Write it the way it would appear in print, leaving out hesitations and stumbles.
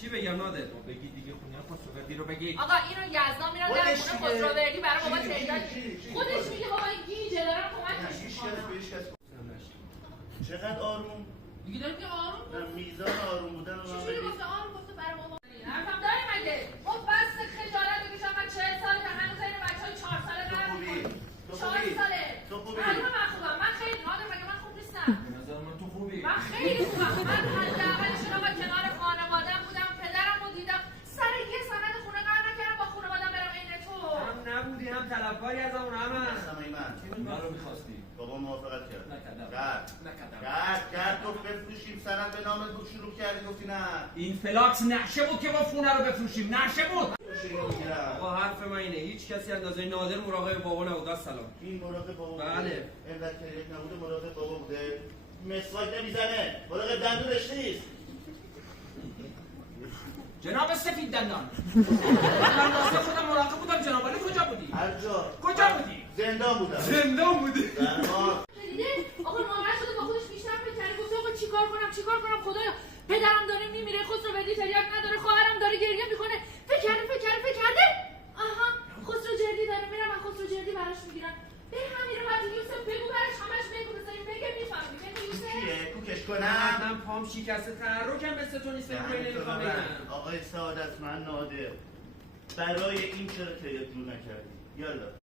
چی بگم نادر؟ بگی دیگه خونه خسروردی رو بگی. آقا اینو یزدا میرم در خونه خسروردی برای بابا تعداد خودش میگه بابا این گیجه دارم کمکش میکنم. چقدر آروم؟ میگه داری که آروم میزان آروم بودن رو من چجوری گفته آروم گفته برای بابا حرفم داری مگه؟ خب بس خجالت بکشم من 40 ساله که هنوز این بچه‌های 4 ساله قرار می‌کنی 4 ساله معلومه من خوبم من خیلی نادر مگه من خوب نیستم به نظر من تو خوبی. من خیلی خوبم من حداقلش آقا کنار خانواده‌ام بودم پدرم رو دیدم سر یه سند خونه قرار نکردم با خانواده‌ام برم عین تو هم نبودی هم طلبکاری از اون همه. من رو می‌خواستی. بابا موافقت کرد. نکردم. کرد تو بفروشیم سند به نام بود شروع کردی گفتی نه. این فلاکس نشه بود که ما خونه رو بفروشیم نشه بود. آقا حرف من اینه هیچ کسی اندازه نادر مراقب بابا نبود. سلام. این مراقب بابا بله. اینقدر کریک نبوده مراقب بابا بوده. مسواک نمیزنه. مراقب دندونش نیست. جناب سفید دندان. من واسه خودم مراقب بودم جناب ولی کجا بودی؟ هر جا. کجا بودی؟ زندان بودم. زندان بودی. دیده آقا ناراحت شده با خودش بیشتر فکر کرد گفت آقا چیکار کنم خدایا پدرم داره میمیره خسروردی تریاک نداره خواهرم داره گریه میکنه فکر کرده آها خسروجردی داره میرم من خسروجردی براش میگیرم به همین راحت یوسف بگو براش همش بگو بذاریم بگه میفهمی بگو یوسف کیه کوکش نه کنم من پام شکسته تحرکم مثل تو نیست نمیخوام بگم. آقای سعادت من نادر برای این چرا تریاک جور نکردی یالا